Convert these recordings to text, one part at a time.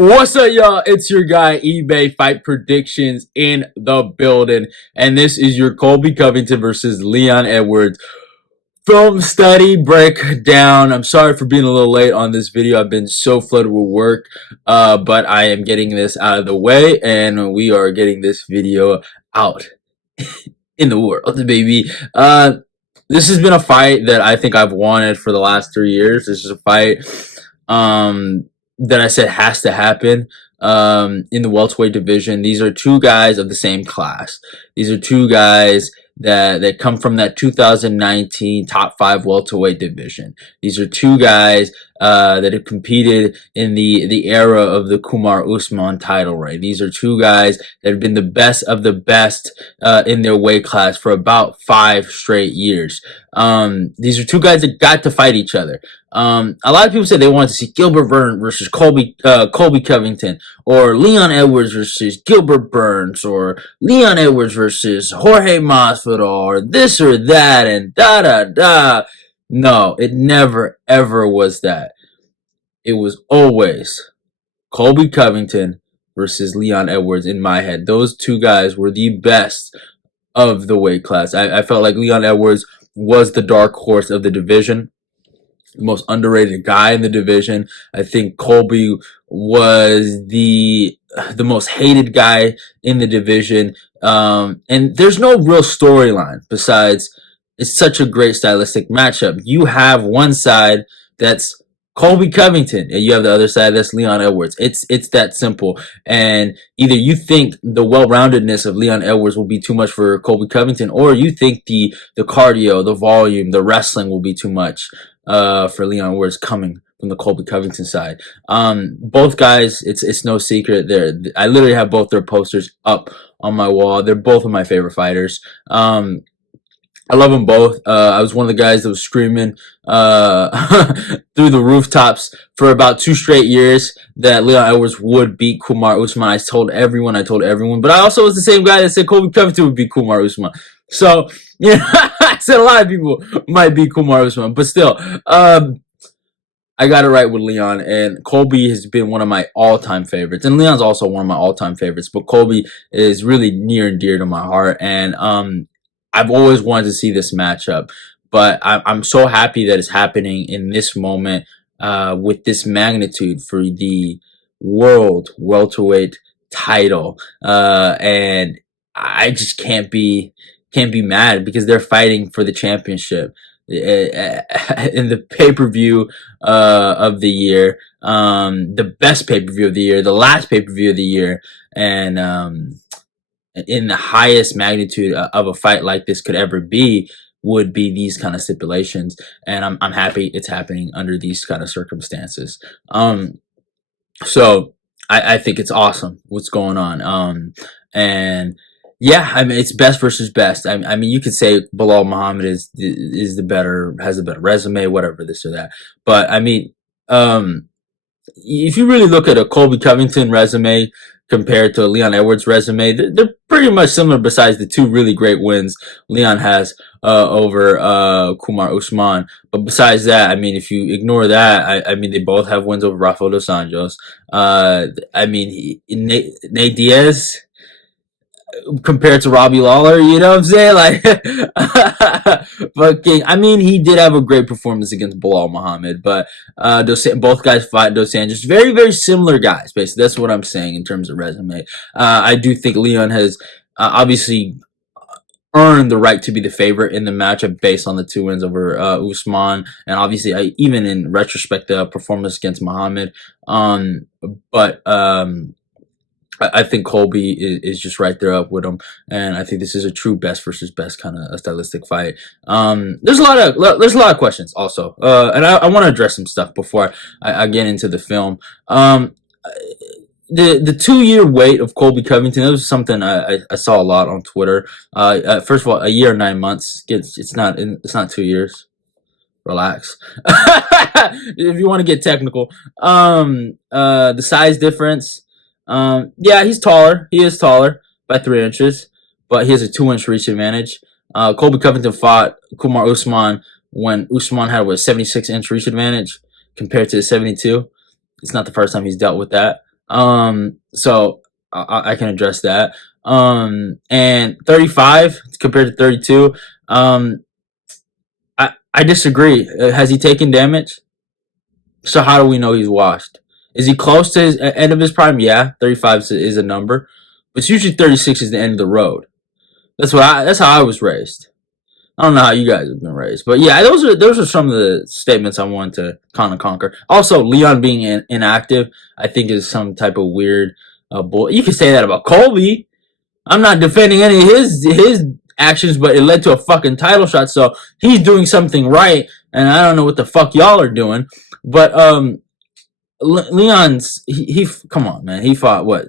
What's up, y'all? It's your guy, eBay Fight Predictions in the building. And this is your Colby Covington versus Leon Edwards film study breakdown. I'm sorry for being a little late on this video. I've been so flooded with work, but I am getting this out of the way, and we are getting this video out in the world, baby. This has been a fight that I think I've wanted for the last 3 years. This is a fight that I said has to happen in the welterweight division. These are two guys of the same class. These are two guys that come from that 2019 top 5 welterweight division. These are two guys that have competed in the era of the Kumar Usman title reign. These are two guys that have been the best of the best in their weight class for about 5 straight years. These are two guys that got to fight each other. A lot of people say they wanted to see Gilbert Burns versus Colby Covington, or Leon Edwards versus Gilbert Burns, or Leon Edwards versus Jorge Masvidal, or this or that, and da da da. No, it never ever was that. It was always Colby Covington versus Leon Edwards in my head. Those two guys were the best of the weight class. I felt like Leon Edwards was the dark horse of the division, the most underrated guy in the division. I think Colby was the most hated guy in the division. And there's no real storyline besides it's such a great stylistic matchup. You have one side that's Colby Covington, and you have the other side that's Leon Edwards. It's that simple. And either you think the well-roundedness of Leon Edwards will be too much for Colby Covington, or you think the cardio, the volume, the wrestling will be too much for Leon Edwards coming from the Colby Covington side. Both guys, it's no secret. I literally have both their posters up on my wall. They're both of my favorite fighters. I love them both. I was one of the guys that was screaming through the rooftops for about 2 straight years that Leon Edwards would beat Kumar Usman. I told everyone, but I also was the same guy that said Colby Covington would beat Kumar Usman. So, you know, I said a lot of people might beat Kumar Usman, but still, I got it right with Leon, and Colby has been one of my all-time favorites, and Leon's also one of my all-time favorites, but Colby is really near and dear to my heart, and I've always wanted to see this matchup, but I'm so happy that it's happening in this moment with this magnitude for the world welterweight title, and I just can't be mad because they're fighting for the championship in the pay-per-view of the year, the best pay-per-view of the year, the last pay-per-view of the year, and in the highest magnitude of a fight like this could ever be would be these kind of stipulations, and I'm happy it's happening under these kind of circumstances. So I think it's awesome what's going on. And yeah, I mean, it's best versus best. I mean, you could say Bilal Muhammad has the better resume, whatever, this or that. But I mean, if you really look at a Colby Covington resume compared to a Leon Edwards resume, they're pretty much similar besides the 2 really great wins Leon has over Kumar Usman. But besides that, I mean, if you ignore that, I mean, they both have wins over Rafael dos Anjos. I mean, Nate Diaz compared to Robbie Lawler, you know what I'm saying? Like, fucking, I mean, he did have a great performance against Bilal Muhammad, but both guys fought Dos Anjos. Very, very similar guys, basically. That's what I'm saying in terms of resume. I do think Leon has obviously earned the right to be the favorite in the matchup based on the 2 wins over Usman, and obviously, even in retrospect, the performance against Muhammad. But I think Colby is just right there up with him, and I think this is a true best versus best kind of a stylistic fight. There's a lot of questions also, and I want to address some stuff before I get into the film. The 2-year wait of Colby Covington, that was something I saw a lot on Twitter. First of all, 1 year and 9 months. It's not 2 years. Relax. If you want to get technical, the size difference. Yeah, he's taller. He is taller by 3 inches, but he has a 2-inch reach advantage. Colby Covington fought Kumar Usman when Usman had a 76-inch reach advantage compared to the 72. It's not the first time he's dealt with that. So I can address that. And 35 compared to 32. I disagree. Has he taken damage? So how do we know he's washed? Is he close to his end of his prime? Yeah, 35 is a number, but usually 36 is the end of the road. That's how I was raised. I don't know how you guys have been raised, but yeah, those are some of the statements I wanted to kind of conquer. Also, Leon being inactive, I think is some type of weird bull. You can say that about Colby. I'm not defending any of his actions, but it led to a fucking title shot, so he's doing something right, and I don't know what the fuck y'all are doing. But Leon's he come on, man. He fought what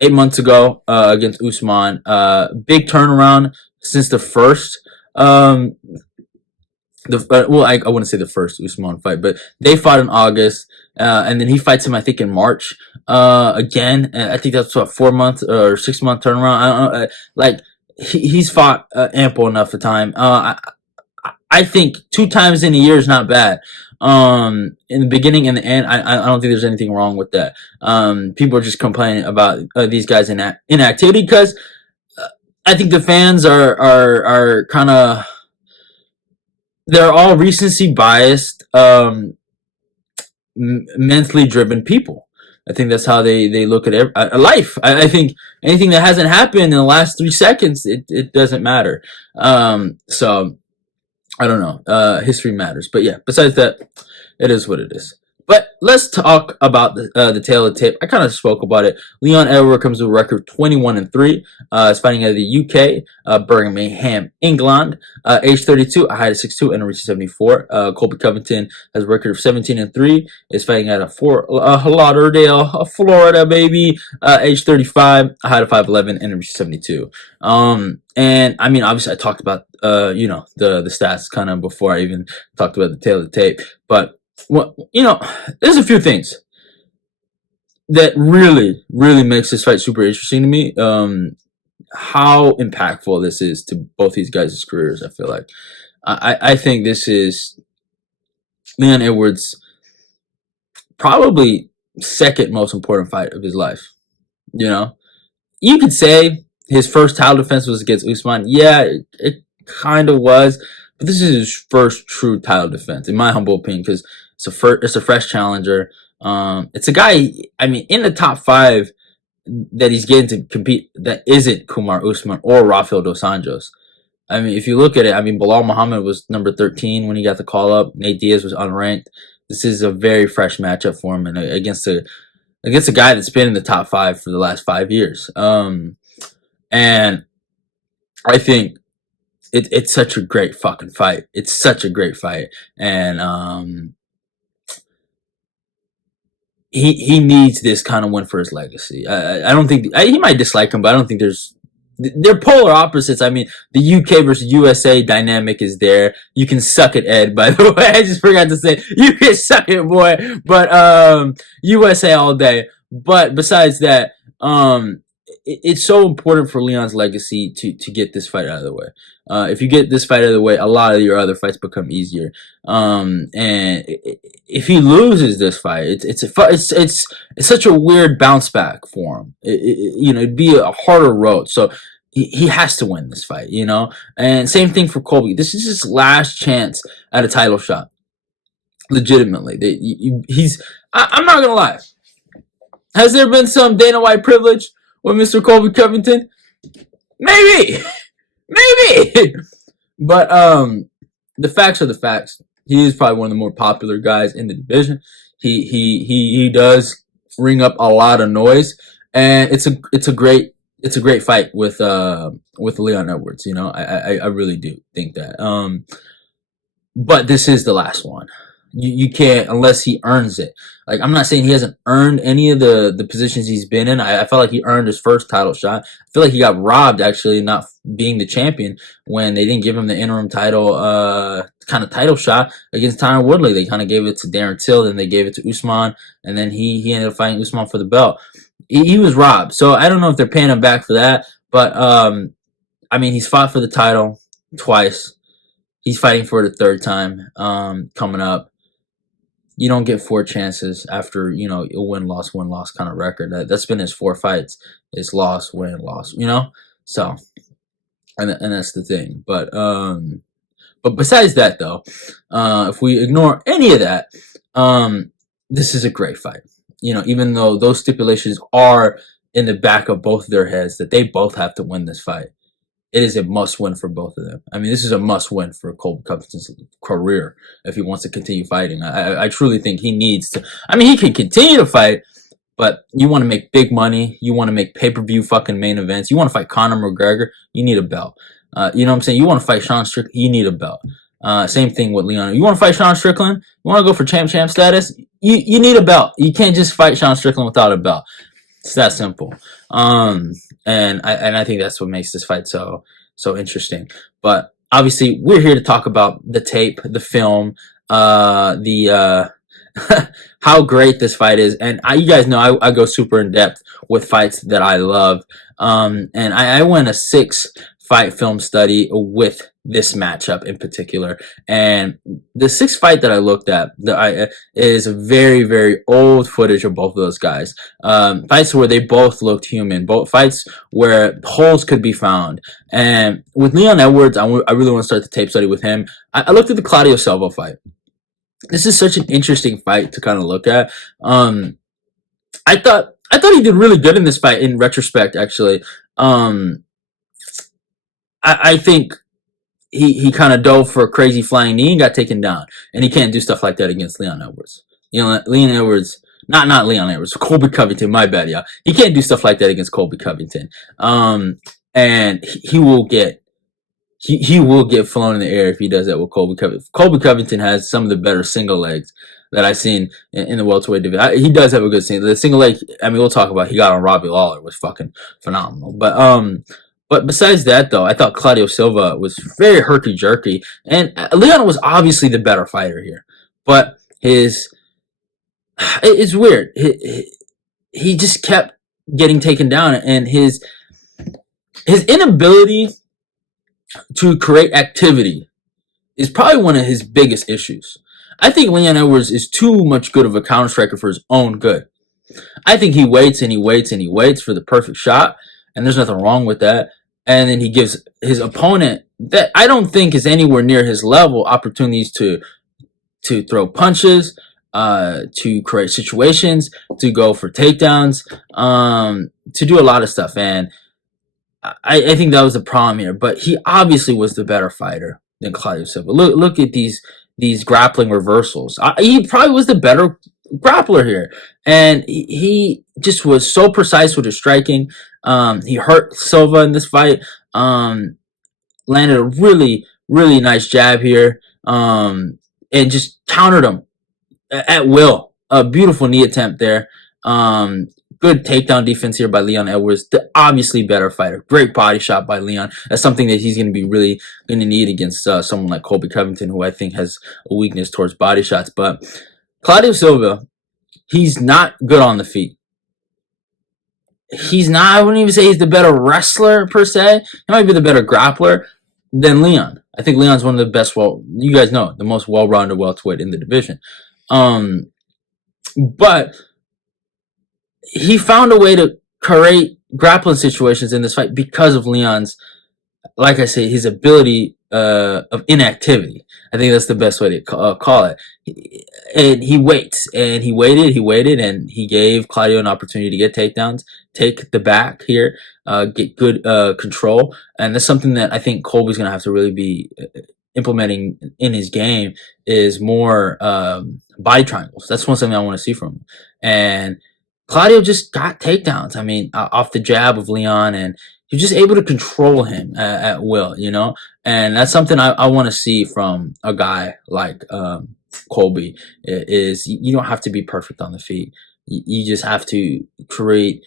8 months ago against Usman. Big turnaround since the first. Well, I wouldn't say the first Usman fight, but they fought in August, and then he fights him, I think, in March. Again, I think that's what 4 month or 6 month turnaround. I don't know. Like he's fought ample enough of time. I think 2 times in a year is not bad. In the beginning and the end, I don't think there's anything wrong with that. People are just complaining about these guys inactivity because I think the fans are kind of they're all recency biased, mentally driven people. I think that's how they look at life. I think anything that hasn't happened in the last 3 seconds, it doesn't matter. So I don't know. History matters, but yeah. Besides that, it is what it is. But let's talk about the tail of the tape. I kind of spoke about it. Leon Edwards comes with a record 21-3. Is fighting out of the UK, Birmingham, England. Age 32, a height of 6'2", and a reach of 74. Colby Covington has a record of 17-3. Is fighting out of Fort Lauderdale, Florida, baby. Age 35, a height of 5'11", and a reach of 72. And I mean, obviously, I talked about the stats kind of before I even talked about the tail of the tape, but well, there's a few things that really, really makes this fight super interesting to me. How impactful this is to both these guys' careers. I feel like I think this is Leon Edwards' probably second most important fight of his life. You could say his first title defense was against Usman. Yeah, it kind of was, but this is his first true title defense, in my humble opinion, because it's a fresh challenger. It's a guy. I mean, in the top 5 that he's getting to compete that isn't Kumar Usman or Rafael dos Anjos. I mean, if you look at it, I mean, Bilal Muhammad was number 13 when he got the call up. Nate Diaz was unranked. This is a very fresh matchup for him, and against a guy that's been in the top 5 for the last 5 years. And I think it's such a great fucking fight. It's such a great fight, and he needs this kind of win for his legacy. I don't think he might dislike him, but I don't think they're polar opposites. I mean, the UK versus USA dynamic is there. You can suck it, Ed. By the way, I just forgot to say you can suck it, boy. But USA all day. But besides that, it's so important for Leon's legacy to get this fight out of the way. If you get this fight out of the way, a lot of your other fights become easier. And if he loses this fight, it's such a weird bounce back for him. It'd be a harder road. So he has to win this fight. And same thing for Colby. This is his last chance at a title shot. Legitimately, I'm not gonna lie. Has there been some Dana White privilege with Mr. Colby Covington? Maybe. Maybe. But the facts are the facts. He is probably one of the more popular guys in the division. He does ring up a lot of noise, and it's a great fight with Leon Edwards. I really do think that. But this is the last one. You can't unless he earns it. Like, I'm not saying he hasn't earned any of the positions he's been in. I felt like he earned his first title shot. I feel like he got robbed, actually, not being the champion when they didn't give him the interim title kind of title shot against Tyron Woodley. They kind of gave it to Darren Till, then they gave it to Usman, and then he ended up fighting Usman for the belt. He was robbed. So I don't know if they're paying him back for that, but I mean, he's fought for the title twice. He's fighting for it a third time coming up. You don't get four chances after a win loss kind of record. That's been his four fights. It's loss, win, loss. So and that's the thing. But besides that, though, if we ignore any of that, this is a great fight. Even though those stipulations are in the back of both their heads that they both have to win this fight, it is a must-win for both of them. I mean, this is a must-win for Colby Covington's career if he wants to continue fighting. I truly think he needs to. I mean, he can continue to fight, but you want to make big money. You want to make pay-per-view fucking main events. You want to fight Conor McGregor. You need a belt. You know what I'm saying? You want to fight Sean Strickland. You need a belt. Same thing with Leon. You want to fight Sean Strickland? You want to go for champ status? You need a belt. You can't just fight Sean Strickland without a belt. It's that simple. And I think that's what makes this fight so interesting. But obviously, we're here to talk about the tape, the film, the how great this fight is. And you guys know I go super in depth with fights that I love. And I went a 6-fight film study with this matchup in particular. And the 6th fight that I looked at is very, very old footage of both of those guys. Fights where they both looked human. Both fights where holes could be found. And with Leon Edwards, I really want to start the tape study with him. I looked at the Claudio Silva fight. This is such an interesting fight to kind of look at. I thought he did really good in this fight in retrospect, actually. I think he kind of dove for a crazy flying knee and got taken down. And he can't do stuff like that against Leon Edwards. Leon Edwards, not Leon Edwards, Colby Covington, my bad, yeah. He can't do stuff like that against Colby Covington. And he will get flown in the air if he does that with Colby Covington. Colby Covington has some of the better single legs that I've seen in the welterweight division. He does have a good single. The single leg, I mean, we'll talk about. He got on Robbie Lawler was fucking phenomenal. But besides that, though, I thought Claudio Silva was very herky-jerky. And Leon was obviously the better fighter here. But it's weird. He just kept getting taken down. And his inability to create activity is probably one of his biggest issues. I think Leon Edwards is too much good of a counter striker for his own good. I think he waits and he waits and he waits for the perfect shot, and there's nothing wrong with that. And then he gives his opponent that I don't think is anywhere near his level opportunities to throw punches, to create situations, to go for takedowns, to do a lot of stuff. And I think that was the problem here. But he obviously was the better fighter than Claudio Silva. Look at these grappling reversals. He probably was the better grappler here. And he just was so precise with his striking. He hurt Silva in this fight. Landed a really, really nice jab here. And just countered him at will. A beautiful knee attempt there. Good takedown defense here by Leon Edwards. The obviously better fighter. Great body shot by Leon. That's something that he's going to be really going to need against someone like Colby Covington, who I think has a weakness towards body shots. But Claudio Silva, he's not good on the feet. He's not, I wouldn't even say he's the better wrestler per se. He might be the better grappler than Leon. I think Leon's one of the best, you guys know, the most well-rounded welterweight in the division. But he found a way to create grappling situations in this fight because of Leon's, like I say, his ability of inactivity. I think that's the best way to call it. And he waits, and he waited, and he gave Claudio an opportunity to get takedowns, take the back here, get good control. And that's something that I think Colby's going to have to really be implementing in his game is more body triangles. That's one thing I want to see from him. And Claudio just got takedowns. I mean, off the jab of Leon, and you're just able to control him at will, and that's something I want to see from a guy like Colby. Is you don't have to be perfect on the feet. You just have to create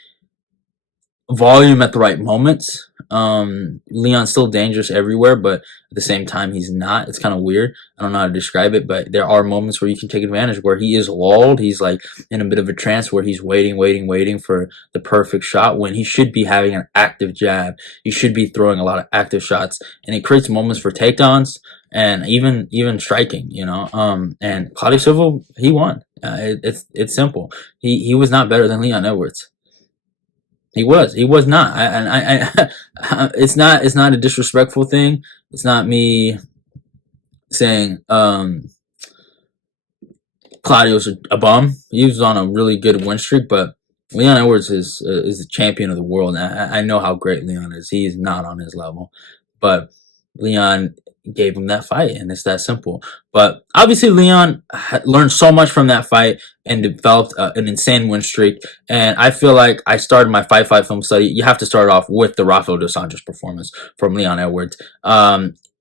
volume at the right moments. Leon's still dangerous everywhere, but at the same time, he's not. It's kind of weird. I don't know how to describe it, but there are moments where you can take advantage where he is lulled. He's like in a bit of a trance where he's waiting for the perfect shot when he should be having an active jab. He should be throwing a lot of active shots, and it creates moments for takedowns and even striking. And Claudio Silva, he won. It's simple. He was not better than Leon Edwards. He was not. It's not a disrespectful thing. It's not me saying Claudio's a bum. He was on a really good win streak, but Leon Edwards is the champion of the world. And I know how great Leon is. He is not on his level, but Leon gave him that fight, and it's that simple. But obviously, Leon learned so much from that fight and developed an insane win streak. And I feel like I started my fight film study. You have to start off with the Rafael dos Anjos performance from Leon Edwards.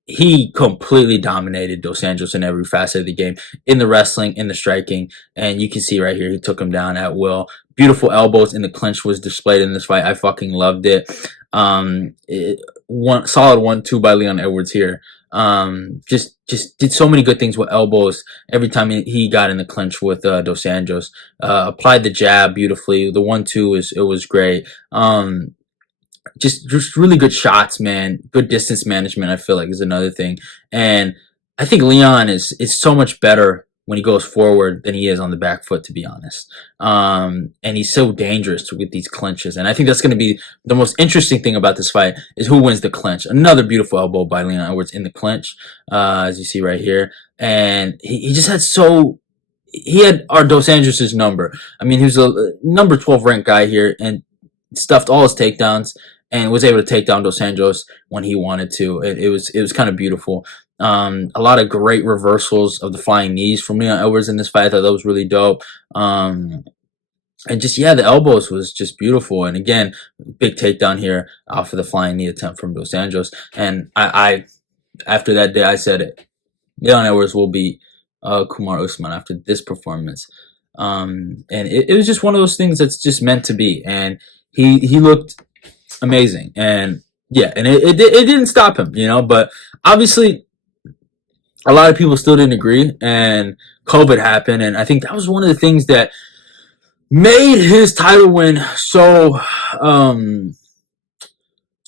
He completely dominated Dos Anjos in every facet of the game, in the wrestling, in the striking, and you can see right here, he took him down at will. Beautiful elbows in the clinch was displayed in this fight. I fucking loved it. One solid 1-2 by Leon Edwards here. Just did so many good things with elbows every time he got in the clinch with Dos Anjos. Applied the jab beautifully. The 1-2 was great. Just really good shots, man. Good distance management, I feel like, is another thing. And I think Leon is so much better when he goes forward than he is on the back foot, to be honest. And he's so dangerous with these clinches. And I think that's going to be the most interesting thing about this fight is who wins the clinch. Another beautiful elbow by Leon Edwards in the clinch, as you see right here. And he just had he had our Dos Anjos' number. I mean, he was a number 12 ranked guy here and stuffed all his takedowns and was able to take down Dos Anjos when he wanted to. It was kind of beautiful. A lot of great reversals of the flying knees from Leon Edwards in this fight. I thought that was really dope. And just, yeah, the elbows was just beautiful. And again, big takedown here off of the flying knee attempt from Dos Anjos. And I after that day, I said it. Leon Edwards will beat Kumar Usman after this performance. And it was just one of those things that's just meant to be. And he looked amazing. And yeah, and it didn't stop him, but obviously a lot of people still didn't agree, and COVID happened, and I think that was one of the things that made his title win so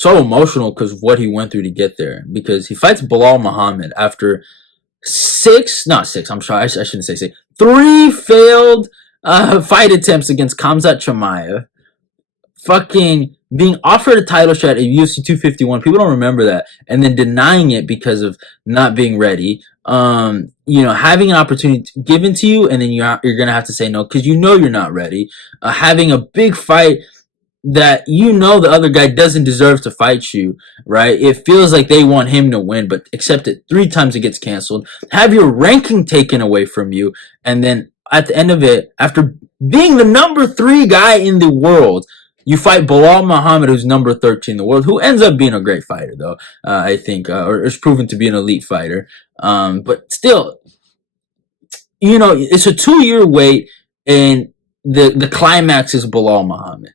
emotional because of what he went through to get there. Because he fights Bilal Muhammad after not six, I'm sorry, I shouldn't say six, 3 failed fight attempts against Khamzat Chimaev, fucking being offered a title shot at UFC 251. People don't remember that, and then denying it because of not being ready. Having an opportunity given to you, and then you're gonna have to say no because you're not ready. Having a big fight that the other guy doesn't deserve to fight you, right? It feels like they want him to win, but accept it 3 times it gets canceled. Have your ranking taken away from you, and then at the end of it, after being the number 3 guy in the world, you fight Bilal Muhammad, who's number 13 in the world, who ends up being a great fighter, though, I think, or is proven to be an elite fighter. But still, it's a 2-year wait, and the climax is Bilal Muhammad.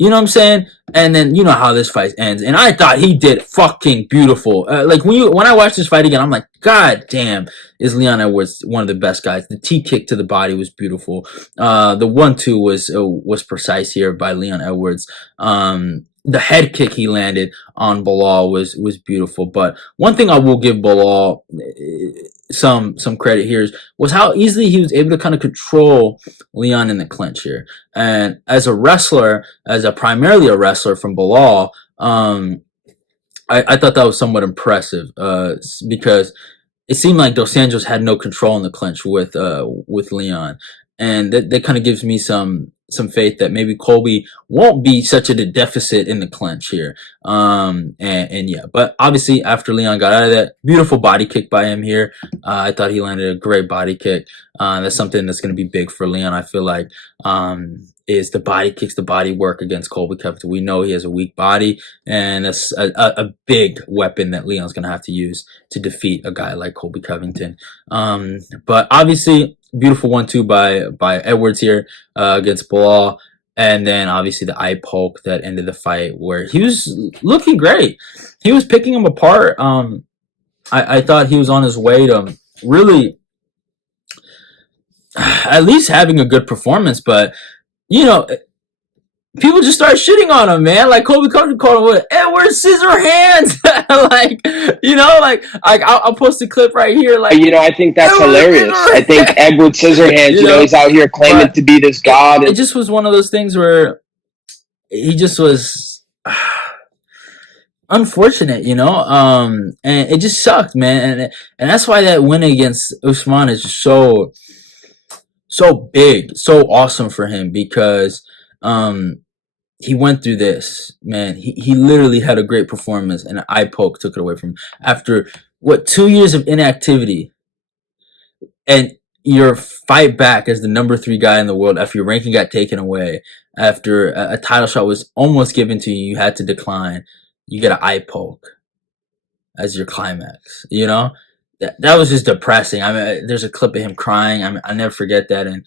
You know what I'm saying? And then you know how this fight ends. And I thought he did fucking beautiful. Like when I watched this fight again, I'm like, God damn, is Leon Edwards one of the best guys? The T kick to the body was beautiful. The 1-2 was precise here by Leon Edwards. The head kick he landed on Bilal was beautiful. But one thing I will give Bilal some credit here was how easily he was able to kind of control Leon in the clinch here. And as a wrestler, primarily a wrestler from Bilal, I thought that was somewhat impressive because it seemed like Dos Anjos had no control in the clinch with Leon. And that kind of gives me some faith that maybe Colby won't be such a deficit in the clinch here. And yeah, but obviously after Leon got out of that, beautiful body kick by him here. I thought he landed a great body kick. That's something that's going to be big for Leon, I feel like, is the body kicks, the body work against Colby Covington. We know he has a weak body, and that's a big weapon that Leon's going to have to use to defeat a guy like Colby Covington. But obviously, beautiful 1-2 by Edwards here against Bilal. And then obviously the eye poke that ended the fight, where he was looking great. He was picking him apart. I thought he was on his way to really at least having a good performance, but you know, people just start shitting on him, man. Like Colby Covington called him Edward Scissor Hands. Like, I'll post a clip right here. Like, I think that's hilarious. I think Edward Scissorhands, he's out here claiming to be this god. It just was one of those things where he just was unfortunate, and it just sucked, man. And that's why that win against Usman is just so big, so awesome for him, because he went through this, man. He literally had a great performance, and an eye poke took it away from him after 2 years of inactivity, and your fight back as the number 3 guy in the world after your ranking got taken away, after a title shot was almost given to you, you had to decline. You get an eye poke as your climax. That was just depressing. I mean, there's a clip of him crying. I mean, I'll never forget that. And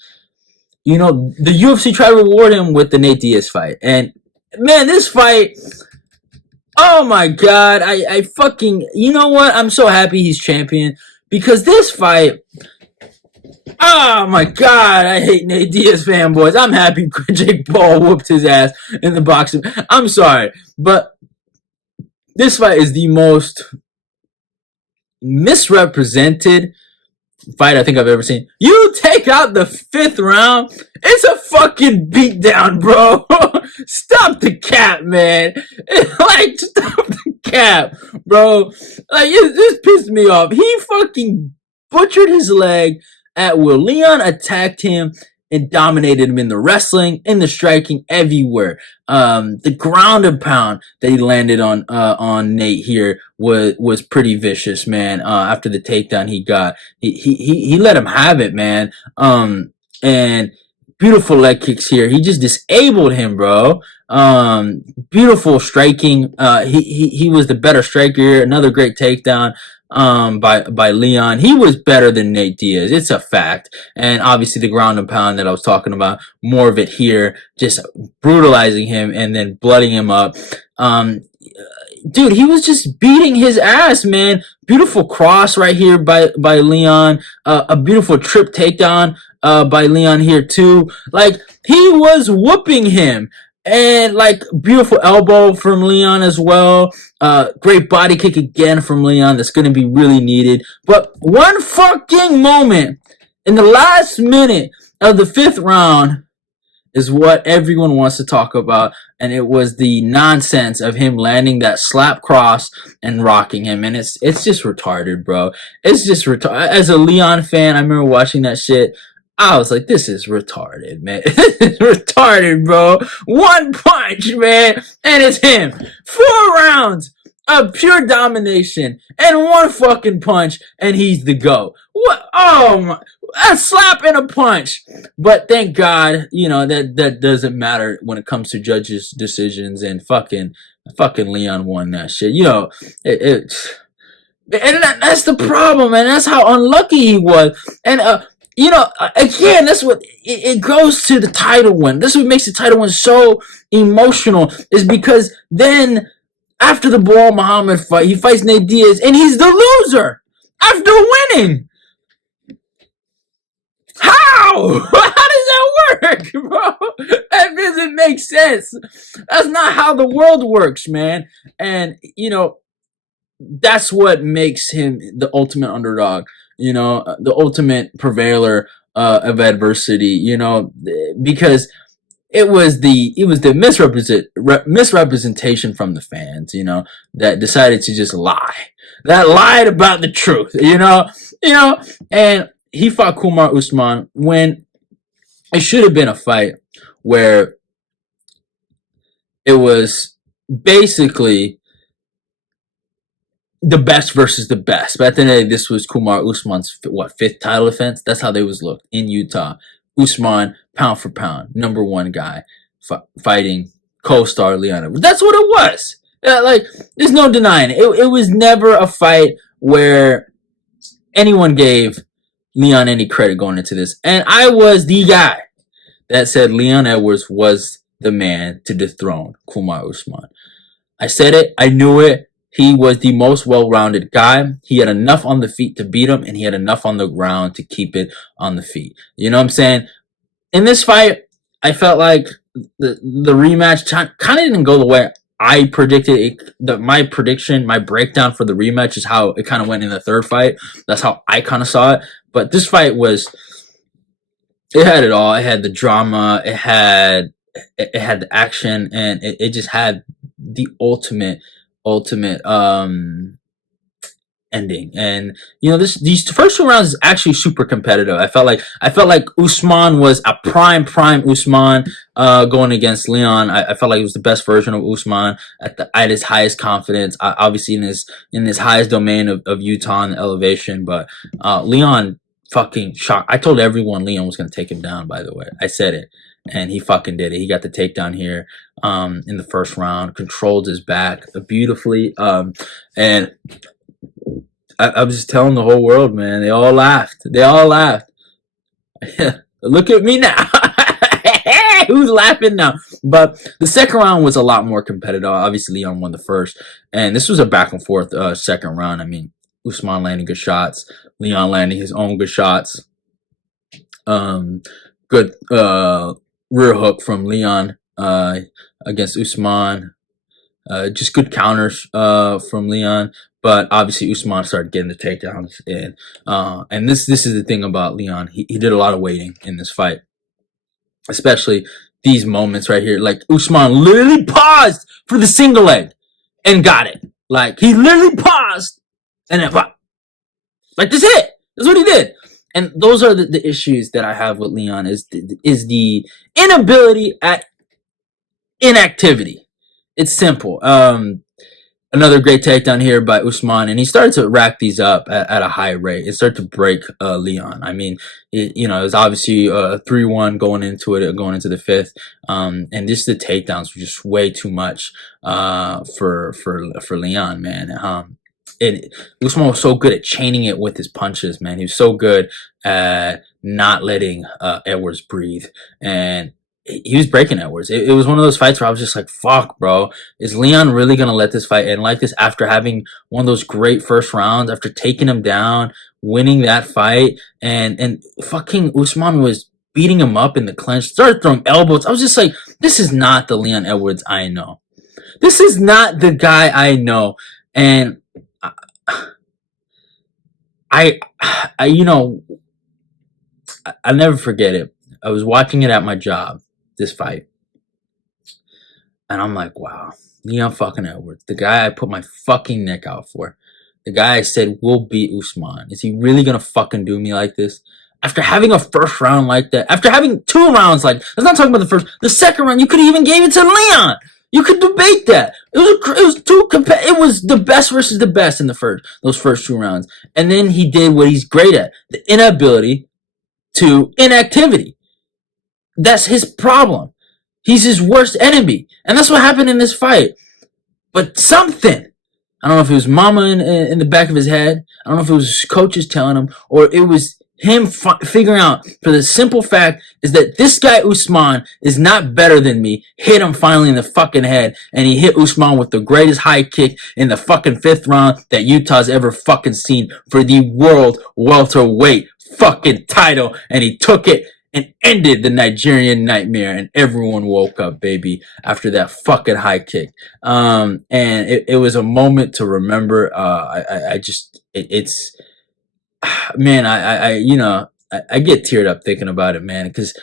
the UFC tried to reward him with the Nate Diaz fight. And, man, this fight, oh, my God. I fucking, you know what? I'm so happy he's champion, because this fight, oh, my God. I hate Nate Diaz fanboys. I'm happy Jake Paul whooped his ass in the boxing. I'm sorry. But this fight is the most misrepresented fight I think I've ever seen. You take out the 5th round, it's a fucking beatdown, bro. Stop the cap, man. Like, stop the cap, bro. Like, this pissed me off. He fucking butchered his leg at will. Leon attacked him and dominated him in the wrestling, in the striking, everywhere. The ground and pound that he landed on Nate here was pretty vicious, man. After the takedown he got, he let him have it, man. And beautiful leg kicks here. He just disabled him, bro. Beautiful striking. He was the better striker here. Another great takedown by Leon. He was better than Nate Diaz. It's a fact. And obviously the ground and pound that I was talking about, more of it here, just brutalizing him and then blooding him up. Dude, he was just beating his ass, man. Beautiful cross right here by Leon. A beautiful trip takedown by Leon here too. Like, he was whooping him. And, like, beautiful elbow from Leon as well. Great body kick again from Leon. That's going to be really needed. But one fucking moment in the last minute of the 5th round is what everyone wants to talk about. And it was the nonsense of him landing that slap cross and rocking him. And it's just retarded, bro. It's just retarded. As a Leon fan, I remember watching that shit. I was like, this is retarded, man. This is retarded, bro. One punch, man, and it's him. 4 rounds of pure domination and one fucking punch, and he's the GOAT. What? Oh, my. A slap and a punch. But thank God, that doesn't matter when it comes to judges' decisions, and fucking Leon won that shit. And that's the problem, and that's how unlucky he was. And, again, that's what it goes to the title win. This is what makes the title win so emotional, is because then after the Bilal Muhammad fight, he fights Nate Diaz, and he's the loser after winning. How? How does that work, bro? That doesn't make sense. That's not how the world works, man. And, that's what makes him the ultimate underdog. The ultimate prevailer of adversity, because it was the misrepresentation from the fans, that decided to just lie, that lied about the truth, and he fought Kumar Usman when it should have been a fight where it was basically the best versus the best. But at the end of the day, this was Kumar Usman's 5th title defense. That's how they was looked in Utah. Usman, pound for pound, number 1 guy, fighting co-star Leon. That's what it was. There's no denying it. It was never a fight where anyone gave Leon any credit going into this. And I was the guy that said Leon Edwards was the man to dethrone Kumar Usman. I said it. I knew it. He was the most well-rounded guy. He had enough on the feet to beat him, and he had enough on the ground to keep it on the feet. You know what I'm saying? In this fight, I felt like the rematch kind of didn't go the way I predicted. My prediction, my breakdown for the rematch is how it kind of went in the third fight. That's how I kind of saw it. But this fight it had it all. It had the drama. It had the action, and it just had the ultimate ending. And these first 2 rounds is actually super competitive. I felt like Usman was a prime Usman going against Leon. I felt like it was the best version of Usman at his highest confidence, obviously in his highest domain of Utah and elevation. But Leon fucking shocked. I told everyone Leon was going to take him down, by the way. I said it. And he fucking did it. He got the takedown here in the first round, controlled his back beautifully. And I was just telling the whole world, man. They all laughed. Look at me now. Who's laughing now? But the second round was a lot more competitive. Obviously, Leon won the first. And this was a back and forth second round. I mean, Usman landing good shots. Leon landing his own good shots. Good rear hook from Leon against Usman. Just good counters from Leon. But obviously Usman started getting the takedowns, and this is the thing about Leon. He did a lot of waiting in this fight, especially these moments right here. Like Usman literally paused for the single leg and got it. Like he literally paused and then like that's it. That's what he did. And those are the issues that I have with Leon is the inability at inactivity. It's simple. Another great takedown here by Usman, and he started to rack these up at a high rate. It started to break Leon. I mean, it was obviously 3-1 going into the fifth, and just the takedowns were just way too much for Leon, man. Usman was so good at chaining it with his punches, man. He was so good at not letting Edwards breathe, and he was breaking Edwards. It was one of those fights where I was just like, fuck, bro. Is Leon really going to let this fight end like this after having one of those great first rounds, after taking him down, winning that fight, and fucking Usman was beating him up in the clinch, started throwing elbows. I was just like, this is not the Leon Edwards I know. This is not the guy I know. And I'll never forget it. I was watching it at my job, this fight, and I'm like, wow, Leon fucking Edwards, the guy I put my fucking neck out for, the guy I said will beat Usman. Is he really gonna fucking do me like this? After having a first round like that, after having 2 rounds like, let's not talk about the second round, you could have even gave it to Leon. You could debate that. It was the best versus the best in those first 2 rounds. And then he did what he's great at, the inability to inactivity. That's his problem. He's his worst enemy. And that's what happened in this fight. But something, I don't know if it was mama in the back of his head, I don't know if it was his coaches telling him, or it was him figuring out, for the simple fact is that this guy Usman is not better than me, hit him finally in the fucking head, and he hit Usman with the greatest high kick in the fucking 5th round that Utah's ever fucking seen for the world welterweight fucking title, and he took it and ended the Nigerian nightmare, and everyone woke up, baby, after that fucking high kick. And it was a moment to remember. Man, I get teared up thinking about it, man, because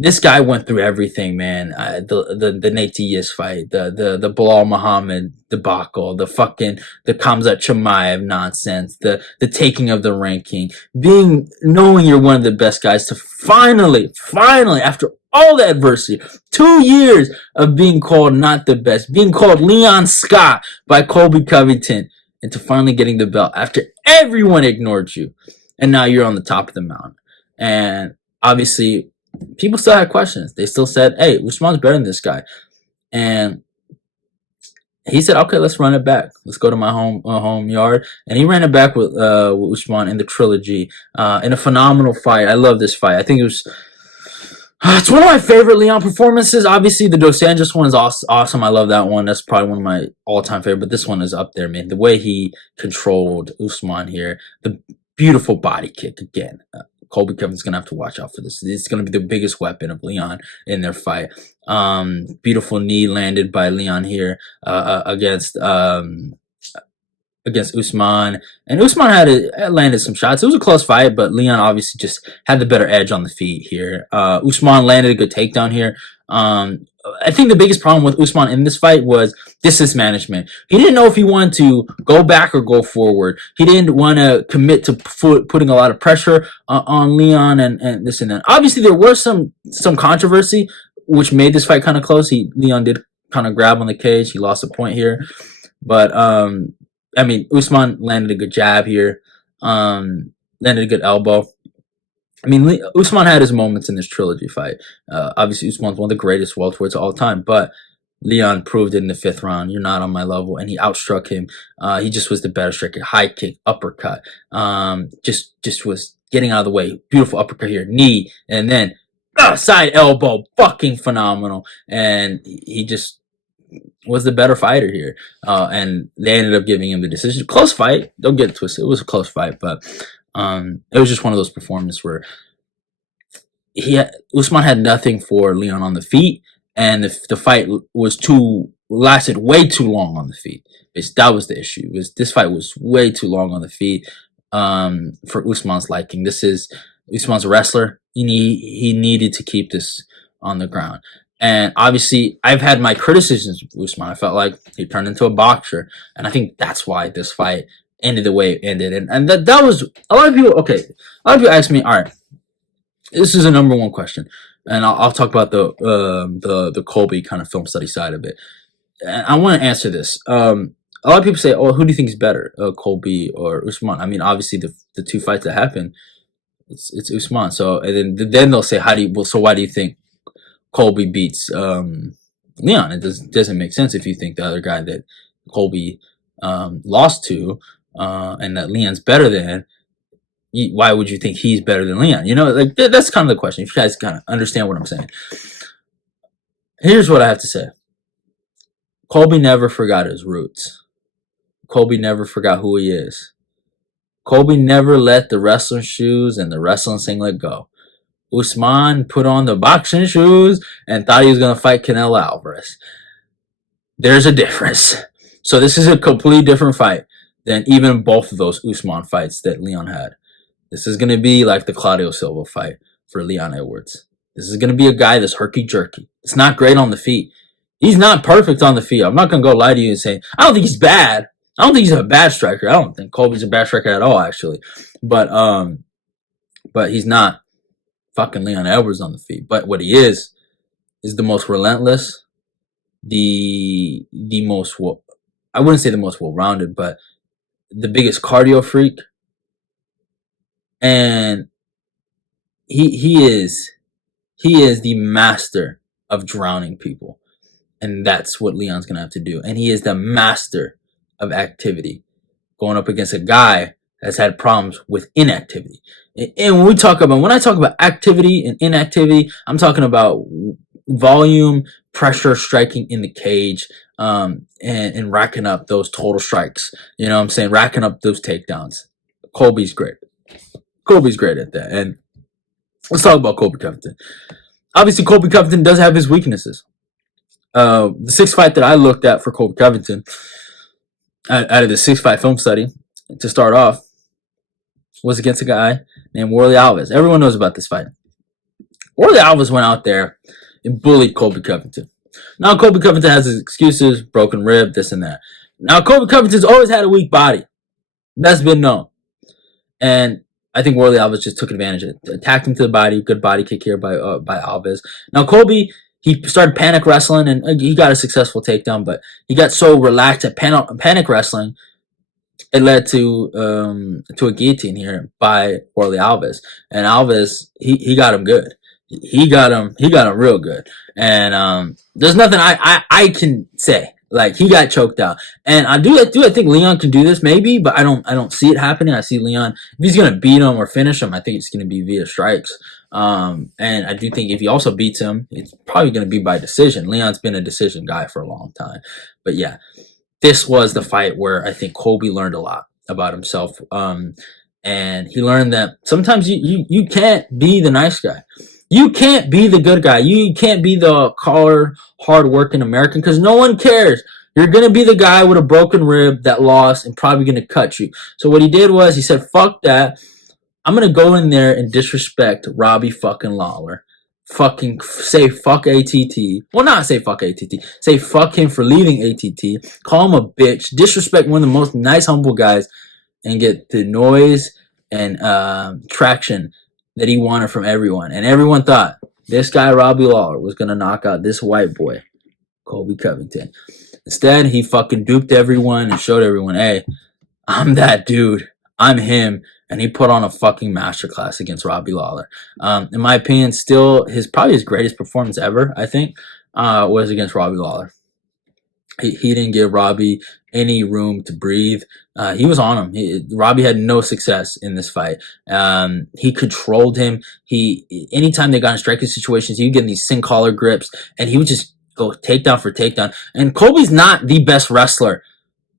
this guy went through everything, man. The Nate Diaz fight, the Bilal Muhammad debacle, the Khamzat Chimaev nonsense, the taking of the ranking, knowing you're one of the best guys to finally, after all the adversity, 2 years of being called not the best, being called Leon Scott by Colby Covington, and to finally getting the belt after everyone ignored you, and now you're on the top of the mountain. And obviously, people still had questions. They still said, hey, Usman's better than this guy. And he said, okay, let's run it back. Let's go to my home yard. And he ran it back with Usman in the trilogy in a phenomenal fight. I love this fight. I think it was It's one of my favorite Leon performances. Obviously, the Dos Anjos one is awesome. I love that one. That's probably one of my all-time favorite. But this one is up there, man. The way he controlled Usman here, the beautiful body kick again. Colby Covington's gonna have to watch out for this. It's gonna be the biggest weapon of Leon in their fight. Beautiful knee landed by Leon here against Usman, and Usman had landed some shots. It was a close fight, but Leon obviously just had the better edge on the feet here. Usman landed a good takedown here. I think the biggest problem with Usman in this fight was distance management. He didn't know if he wanted to go back or go forward. He didn't want to commit to putting a lot of pressure on Leon and this and that. Obviously, there was some controversy, which made this fight kind of close. Leon did kind of grab on the cage. He lost a point here, but I mean, Usman landed a good jab here, landed a good elbow. I mean, Usman had his moments in this trilogy fight. Obviously, Usman's one of the greatest welterweights of all time, but Leon proved it in the 5th round. You're not on my level, and he outstruck him. He just was the better striker. High kick, uppercut, just was getting out of the way. Beautiful uppercut here, knee, and then side elbow, fucking phenomenal. And he just was the better fighter here, and they ended up giving him the decision. Close fight. Don't get it twisted. It was a close fight, but it was just one of those performances where Usman had nothing for Leon on the feet, and the fight lasted way too long on the feet. That was the issue. This fight was way too long on the feet for Usman's liking. This is Usman's a wrestler. He needed to keep this on the ground. And obviously, I've had my criticisms of Usman. I felt like he turned into a boxer, and I think that's why this fight ended the way it ended. And that was a lot of people. Okay, a lot of people ask me, all right, this is a number one question, and I'll talk about the Colby kind of film study side of it. And I want to answer this. A lot of people say, "Oh, who do you think is better, Colby or Usman?" I mean, obviously, the two fights that happened, it's Usman. So and then they'll say, so why do you think Colby beats Leon? It doesn't make sense if you think the other guy that Colby lost to and that Leon's better than. Why would you think he's better than Leon? You know, like that's kind of the question. If you guys kind of understand what I'm saying, here's what I have to say. Colby never forgot his roots. Colby never forgot who he is. Colby never let the wrestling shoes and the wrestling singlet go. Usman put on the boxing shoes and thought he was going to fight Canelo Alvarez. There's a difference. So this is a completely different fight than even both of those Usman fights that Leon had. This is going to be like the Claudio Silva fight for Leon Edwards. This is going to be a guy that's herky-jerky. It's not great on the feet. He's not perfect on the feet. I'm not going to go lie to you and say, I don't think he's bad. I don't think he's a bad striker. I don't think Colby's a bad striker at all, actually. But he's not fucking Leon Edwards on the feet. But what he is the most relentless, the most, I wouldn't say the most well-rounded, but the biggest cardio freak. And he is the master of drowning people. And that's what Leon's going to have to do. And he is the master of activity, going up against a guy that's had problems with inactivity. And when I talk about activity and inactivity, I'm talking about volume, pressure, striking in the cage, and racking up those total strikes. You know what I'm saying? Racking up those takedowns. Colby's great. Colby's great at that. And let's talk about Colby Covington. Obviously, Colby Covington does have his weaknesses. The 6th fight that I looked at for Colby Covington, out of the 6-fight film study, to start off, was against a guy named Warley Alves. Everyone knows about this fight. Warley Alves went out there and bullied Colby Covington. Now, Colby Covington has his excuses, broken rib, this and that. Now, Colby Covington's always had a weak body. That's been known. And I think Warley Alves just took advantage of it. Attacked him to the body. Good body kick here by Alves. Now, Colby, he started panic wrestling, and he got a successful takedown, but he got so relaxed at panic wrestling, it led to a guillotine here by Warley Alves. And Alves, he got him good. He got him real good. And there's nothing I can say Like he got choked out, and I think Leon can do this maybe, but I don't see it happening. I see Leon if he's gonna beat him or finish him, I think it's gonna be via strikes. And I do think if he also beats him, it's probably gonna be by decision. Leon's been a decision guy for a long time, but yeah, this was the fight where I think Colby learned a lot about himself. And he learned that sometimes you can't be the nice guy. You can't be the good guy. You can't be the hard-working American because no one cares. You're going to be the guy with a broken rib that lost and probably going to cut you. So what he did was he said, fuck that. I'm going to go in there and disrespect Robbie fucking Lawler. Fucking say fuck ATT. Well, not say fuck ATT. Say fuck him for leaving ATT. Call him a bitch. Disrespect one of the most nice, humble guys and get the noise and traction that he wanted from everyone. And everyone thought this guy, Robbie Lawler, was going to knock out this white boy, Colby Covington. Instead, he fucking duped everyone and showed everyone, hey, I'm that dude. I'm him. And he put on a fucking masterclass against Robbie Lawler. In my opinion, still probably his greatest performance ever, I think, was against Robbie Lawler. He didn't give Robbie any room to breathe. He was on him. Robbie had no success in this fight. He controlled him. Anytime they got in striking situations, he would get in these sin collar grips, and he would just go takedown for takedown. And Colby's not the best wrestler,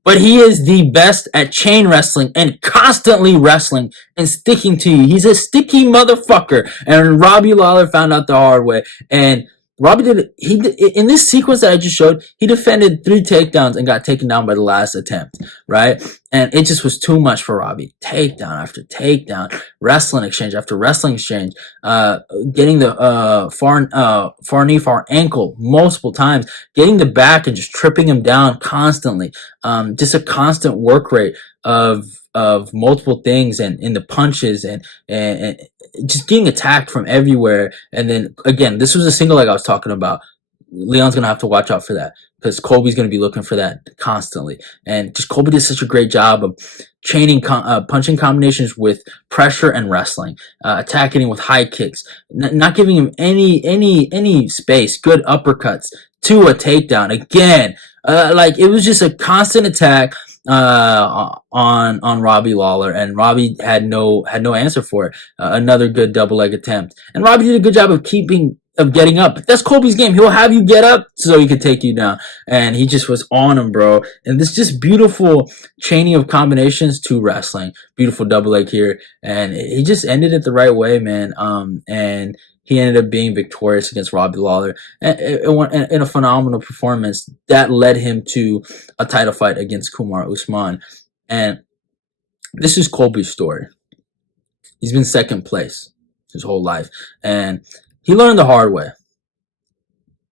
but he is the best at chain wrestling and constantly wrestling and sticking to you. He's a sticky motherfucker. And Robbie Lawler found out the hard way. And Robbie in this sequence that I just showed, he defended 3 takedowns and got taken down by the last attempt, right? And it just was too much for Robbie. Takedown after takedown, wrestling exchange after wrestling exchange, getting the far knee, far ankle multiple times, getting the back and just tripping him down constantly. Just a constant work rate of multiple things and in the punches and just getting attacked from everywhere. And then again, this was a single leg I was talking about. Leon's gonna have to watch out for that because Colby's gonna be looking for that constantly. And just Colby did such a great job of chaining punching combinations with pressure and wrestling, attacking him with high kicks, not giving him any space. Good uppercuts to a takedown again. Like it was just a constant attack on Robbie Lawler, and Robbie had no answer for it. Another good double leg attempt, and Robbie did a good job of getting up. That's Colby's game. He'll have you get up so he could take you down, and he just was on him, bro. And this just beautiful chaining of combinations to wrestling, beautiful double leg here, and he just ended it the right way, man. And he ended up being victorious against Robbie Lawler in a phenomenal performance that led him to a title fight against Kamaru Usman. And this is Colby's story. He's been second place his whole life. And he learned the hard way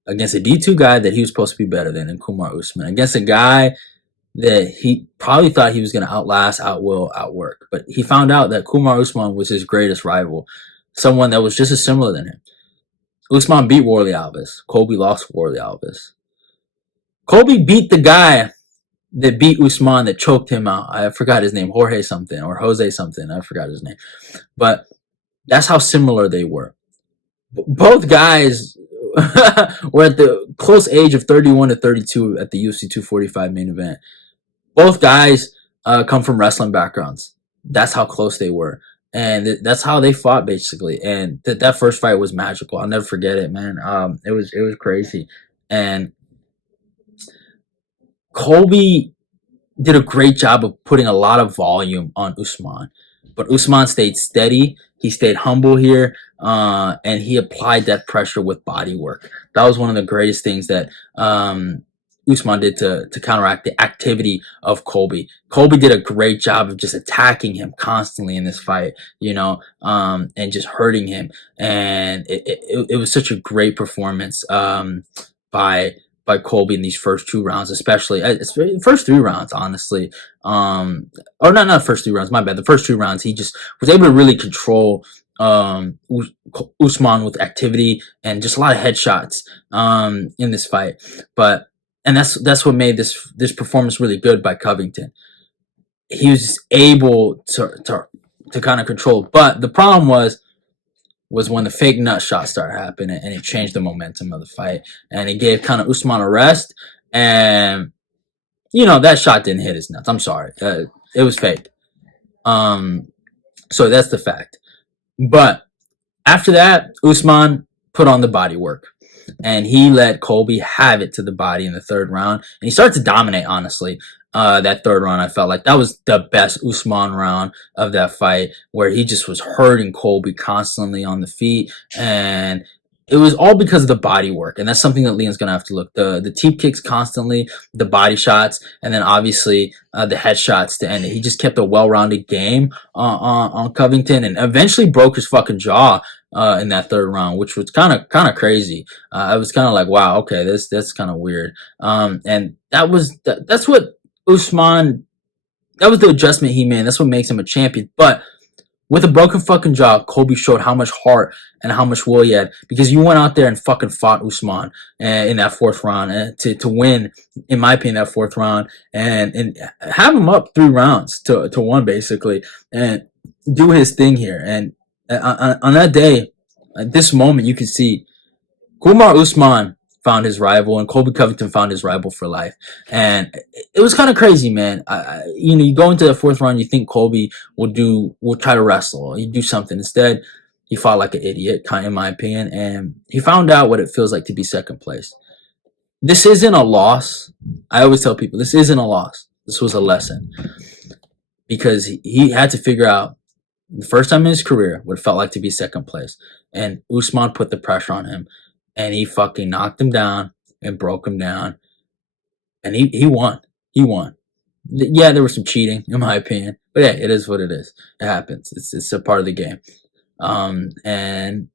against a D2 guy that he was supposed to be better than in Kamaru Usman. Against a guy that he probably thought he was going to outlast, outwill, outwork. But he found out that Kamaru Usman was his greatest rival. Someone that was just as similar than him. Usman beat Warlley Alves. Colby lost Warlley Alves. Colby beat the guy that beat Usman that choked him out. I forgot his name. Jorge something or Jose something. I forgot his name. But that's how similar they were. Both guys were at the close age of 31 to 32 at the UFC 245 main event. Both guys come from wrestling backgrounds. That's how close they were. And that's how they fought, basically. And that first fight was magical. I'll never forget it, man. It was crazy. And Colby did a great job of putting a lot of volume on Usman. But Usman stayed steady. He stayed humble here. And he applied that pressure with body work. That was one of the greatest things that Usman did to counteract the activity of Colby. Colby did a great job of just attacking him constantly in this fight, and just hurting him. And it was such a great performance by Colby in these first 2 rounds, especially first 3 rounds, honestly. Or not first 3 rounds, my bad. The first 2 rounds, he just was able to really control Usman with activity and just a lot of headshots in this fight. And that's what made this performance really good by Covington. He was just able to kind of control. But the problem was when the fake nut shots started happening, and it changed the momentum of the fight. And it gave kind of Usman a rest. and that shot didn't hit his nuts. I'm sorry, it was fake. Um, so that's the fact. But after that, Usman put on the body work. And he let Colby have it to the body in the third round. And he started to dominate, honestly. That third round, I felt like that was the best Usman round of that fight, where he just was hurting Colby constantly on the feet. And it was all because of the body work. And that's something that Liam's going to have to look. The teep kicks constantly, the body shots, and then obviously the headshots to end it. He just kept a well-rounded game on Covington, and eventually broke his fucking jaw in that third round, which was kind of crazy. I was kind of like, wow, okay, that's kind of weird. And that's what Usman. That was the adjustment he made. That's what makes him a champion. But with a broken fucking jaw, Colby showed how much heart and how much will he had, because you went out there and fucking fought Usman in that fourth round to win, in my opinion, that fourth round and have him up 3 rounds to 1 basically, and do his thing here. And on that day, at this moment, you can see Kumar Usman found his rival, and Colby Covington found his rival for life. And it was kind of crazy, man. You go into the fourth round, you think Colby will try to wrestle, he'd do something. Instead, he fought like an idiot, in my opinion, and he found out what it feels like to be second place. This isn't a loss. I always tell people this isn't a loss. This was a lesson, because he had to figure out the first time in his career what it felt like to be second place. And Usman put the pressure on him, and he fucking knocked him down and broke him down. And he won. He won. Yeah, there was some cheating, in my opinion. But yeah, it is what it is. It happens. It's a part of the game. And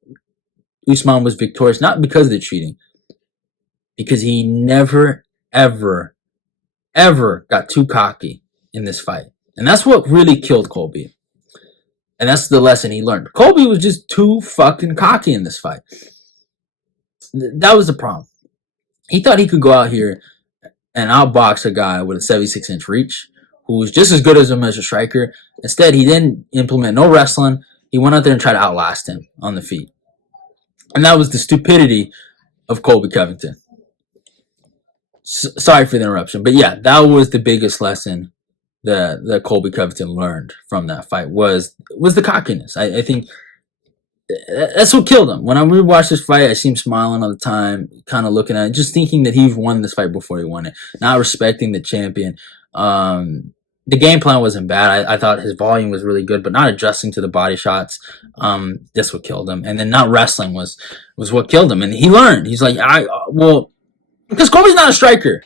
Usman was victorious, not because of the cheating, because he never, ever, ever got too cocky in this fight. And that's what really killed Colby. And that's the lesson he learned. Colby was just too fucking cocky in this fight. That was the problem. He thought he could go out here and outbox a guy with a 76-inch reach who was just as good as him as a striker. Instead, he didn't implement no wrestling. He went out there and tried to outlast him on the feet. And that was the stupidity of Colby Covington. Sorry for the interruption. But yeah, that was the biggest lesson that Colby Covington learned from that fight was the cockiness. I think that's what killed him. When I rewatched this fight, I see him smiling all the time, kind of looking at it, just thinking that he won this fight before he won it, not respecting the champion. The game plan wasn't bad. I thought his volume was really good, but not adjusting to the body shots. That's what killed him. And then not wrestling was what killed him. And he learned. He's like, because Colby's not a striker.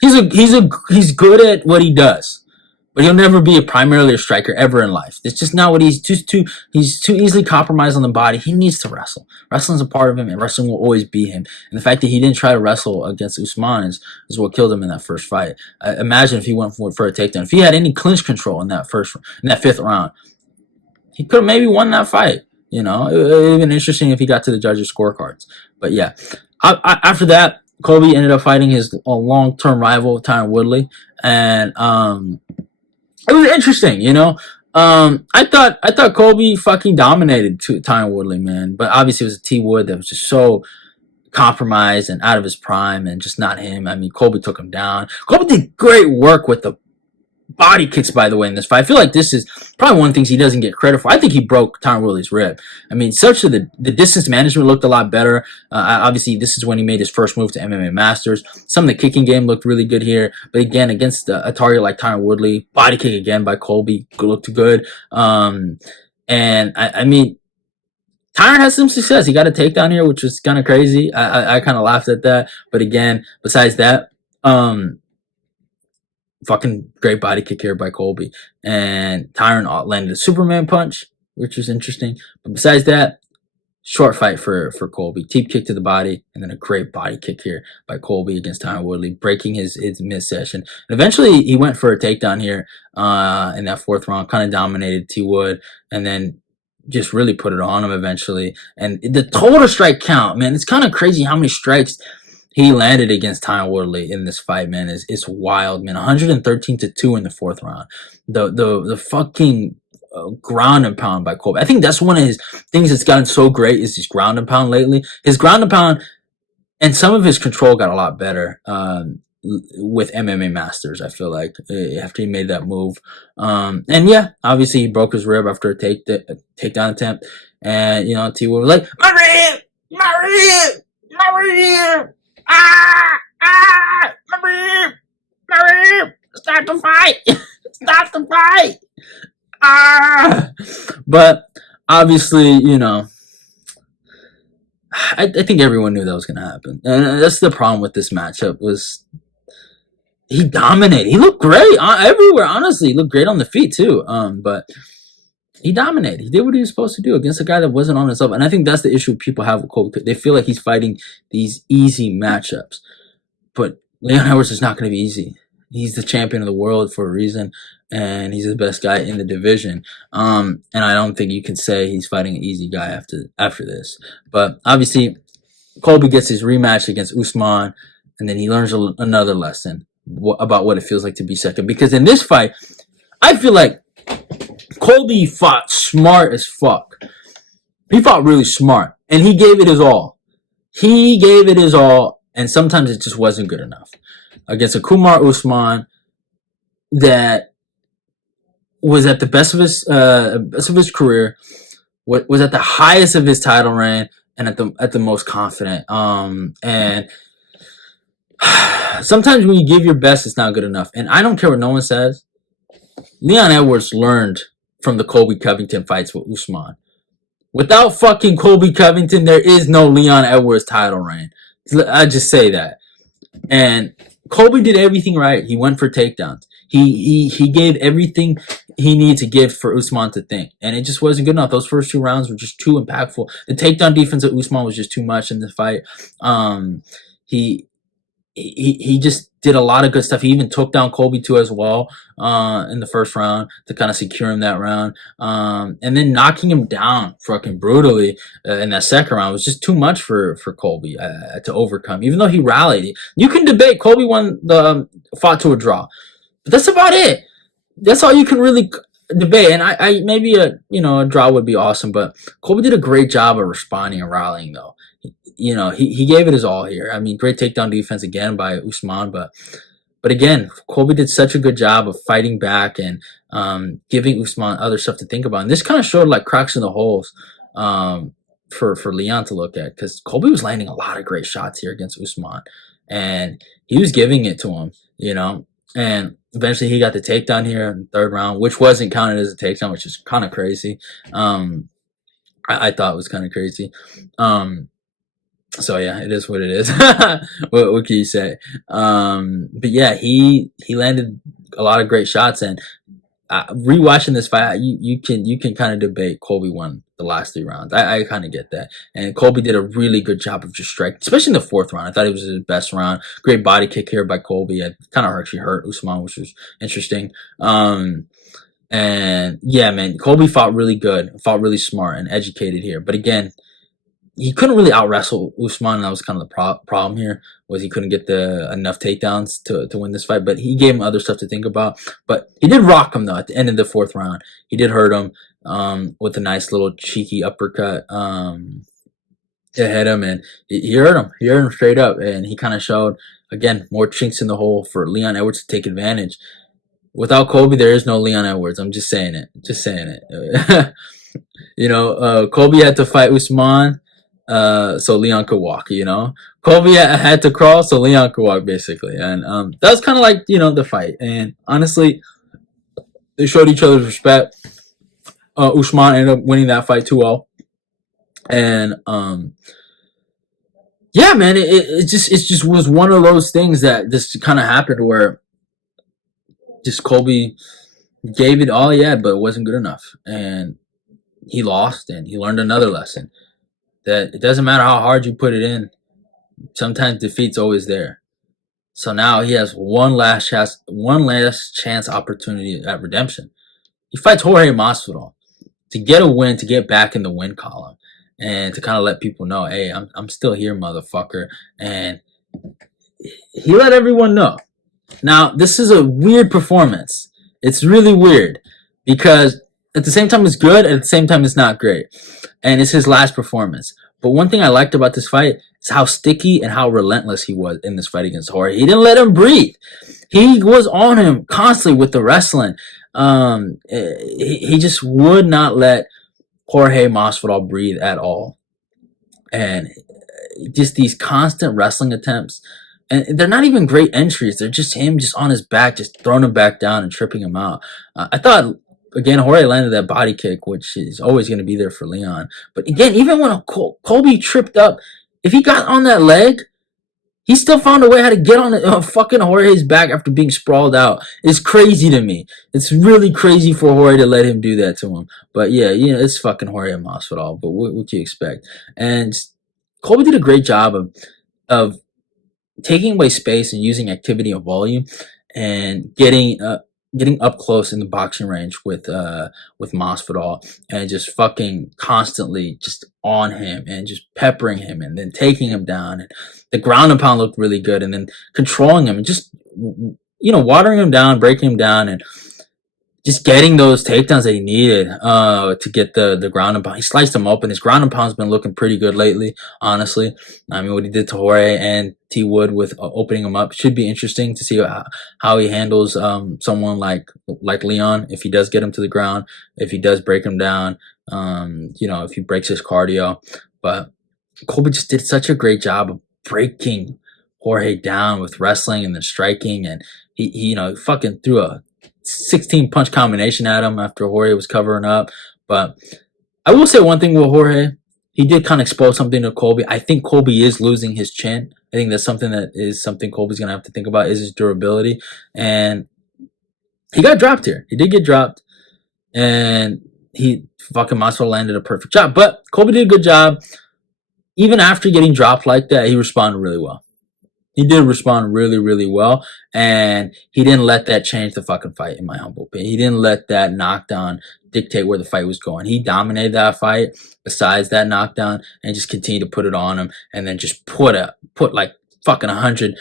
He's good at what he does. But he'll never be primarily a striker ever in life. It's just not what he's too easily compromised on the body. He needs to wrestle. Wrestling's a part of him, and wrestling will always be him. And the fact that he didn't try to wrestle against Usman is what killed him in that first fight. Imagine if he went for a takedown. If he had any clinch control in that fifth round, he could have maybe won that fight. It would have been interesting if he got to the judges' scorecards. But yeah, after that, Colby ended up fighting his long-term rival, Tyron Woodley, and it was interesting, I thought Colby fucking dominated Tyron Woodley, man. But obviously it was a T Wood that was just so compromised and out of his prime and just not him. I mean, Colby took him down. Colby did great work with the body kicks, by the way, in this fight. I feel like this is probably one of the things he doesn't get credit for. I think he broke Tyron Woodley's rib. I mean, the distance management looked a lot better. Obviously, this is when he made his first move to MMA Masters. Some of the kicking game looked really good here. But again, against a target like Tyron Woodley, body kick again by Colby looked good. And I mean, Tyron has some success. He got a takedown here, which was kind of crazy. I kind of laughed at that. But again, besides that, fucking great body kick here by Colby. And Tyron landed a Superman punch, which was interesting. But besides that, short fight for Colby. Teep kick to the body, and then a great body kick here by Colby against Tyron Woodley, breaking his midsection. And eventually, he went for a takedown here in that fourth round, kind of dominated T Wood, and then just really put it on him eventually. And the total strike count, man, it's kind of crazy how many strikes he landed against Tyron Woodley in this fight, man. It's wild, man. 113-2 in the fourth round. The fucking ground and pound by Colby. I think that's one of his things that's gotten so great is his ground and pound lately. His ground and pound and some of his control got a lot better. with MMA Masters. I feel like after he made that move, and yeah, obviously he broke his rib after a takedown attempt, and T Wood was like, my rib, my rib, my rib, my rib, my rib, stop the fight, stop the fight, but obviously, I think everyone knew that was going to happen, and that's the problem with this matchup. Was he dominated? He looked great everywhere. Honestly, he looked great on the feet too. But he dominated. He did what he was supposed to do against a guy that wasn't on his level. And I think that's the issue people have with Colby. They feel like he's fighting these easy matchups, but Leon Edwards is not going to be easy. He's the champion of the world for a reason, and he's the best guy in the division. And I don't think you can say he's fighting an easy guy after this. But obviously, Colby gets his rematch against Usman, and then he learns another lesson about what it feels like to be second. Because in this fight, I feel like Colby fought smart as fuck. He fought really smart, and he gave it his all. He gave it his all, and sometimes it just wasn't good enough. Against a Kumar Usman that was at the best of his career, was at the highest of his title reign, and at the most confident. And sometimes when you give your best, it's not good enough. And I don't care what no one says. Leon Edwards learned from the Colby Covington fights with Usman. Without fucking Colby Covington, there is no Leon Edwards title reign. I just say that. And Colby did everything right. He went for takedowns. He gave everything he needed to give for Usman to think. And it just wasn't good enough. Those first 2 rounds were just too impactful. The takedown defense of Usman was just too much in the fight. He just did a lot of good stuff. He even took down Colby too as well in the first round to kind of secure him that round. And then knocking him down fucking brutally in that second round was just too much for Colby to overcome. Even though he rallied, you can debate Colby fought to a draw, but that's about it. That's all you can really debate. And I maybe a draw would be awesome, but Colby did a great job of responding and rallying though. He gave it his all here. I mean, great takedown defense again by Usman, but again, Colby did such a good job of fighting back and giving Usman other stuff to think about. And this kind of showed like cracks in the holes for Leon to look at, because Colby was landing a lot of great shots here against Usman, and he was giving it to him, and eventually he got the takedown here in the 3rd round, which wasn't counted as a takedown, which is kind of crazy. I thought it was kind of crazy. So yeah, it is what it is. what can you say? But yeah, he landed a lot of great shots, and rewatching this fight, you can kind of debate Colby won the last 3 rounds. I kind of get that, and Colby did a really good job of just striking, especially in the 4th round. I thought it was his best round. Great body kick here by Colby. It kind of actually hurt Usman, which was interesting. And yeah, man, Colby fought really good, fought really smart and educated here. But again, he couldn't really out-wrestle Usman, and that was kind of the problem here, was he couldn't get enough takedowns to win this fight. But he gave him other stuff to think about. But he did rock him, though, at the end of the 4th round. He did hurt him with a nice little cheeky uppercut to hit him, and he hurt him. He hurt him straight up, and he kind of showed, again, more chinks in the hole for Leon Edwards to take advantage. Without Colby, there is no Leon Edwards. I'm just saying it. Just saying it. Colby had to fight Usman so Leon could walk, Colby had to crawl so Leon could walk, basically. And that was kind of like, the fight. And honestly, they showed each other's respect. Usman ended up winning that fight 2-0. And yeah, man, it just was one of those things that just kind of happened where just Colby gave it all he had, but it wasn't good enough. And he lost, and he learned another lesson. That it doesn't matter how hard you put it in. Sometimes defeat's always there. So now he has one last chance opportunity at redemption. He fights Jorge Masvidal to get a win, to get back in the win column, and to kind of let people know, hey, I'm still here, motherfucker. And he let everyone know. Now, this is a weird performance. It's really weird because at the same time it's good, at the same time it's not great. And it's his last performance. But one thing I liked about this fight how sticky and how relentless he was in this fight against Jorge. He didn't let him breathe. He was on him constantly with the wrestling. He just would not let Jorge Masvidal breathe at all. And just these constant wrestling attempts, and they're not even great entries. They're just him just on his back, just throwing him back down and tripping him out. I thought, again, Jorge landed that body kick, which is always going to be there for Leon. But again, even when Colby tripped up, if he got on that leg, he still found a way how to get on fucking Jorge's back after being sprawled out. It's crazy to me. It's really crazy for Jorge to let him do that to him. But yeah, it's fucking Jorge Masvidal. But what can you expect? And Colby did a great job of taking away space and using activity and volume, and getting up close in the boxing range with Masvidal, and just fucking constantly just on him and just peppering him and then taking him down. And the ground and pound looked really good, and then controlling him and just watering him down, breaking him down, and just getting those takedowns that he needed to get the ground and pound. He sliced him open. His ground and pound's been looking pretty good lately, honestly. I mean, what he did to Jorge and T. Wood with opening him up should be interesting to see how he handles someone like Leon, if he does get him to the ground, if he does break him down, if he breaks his cardio. But Colby just did such a great job of breaking Jorge down with wrestling and then striking, and he fucking threw a 16 punch combination at him after Jorge was covering up. But I will say one thing with Jorge, he did kind of expose something to Colby. I think Colby is losing his chin. I think that's something Colby's gonna have to think about, is his durability. And he got dropped here. He did get dropped, and he fucking Masvidal landed a perfect shot. But Colby did a good job. Even after getting dropped like that, he responded really well. He did respond really, really well, and he didn't let that change the fucking fight, in my humble opinion. He didn't let that knockdown dictate where the fight was going. He dominated that fight besides that knockdown, and just continued to put it on him, and then just put like fucking 100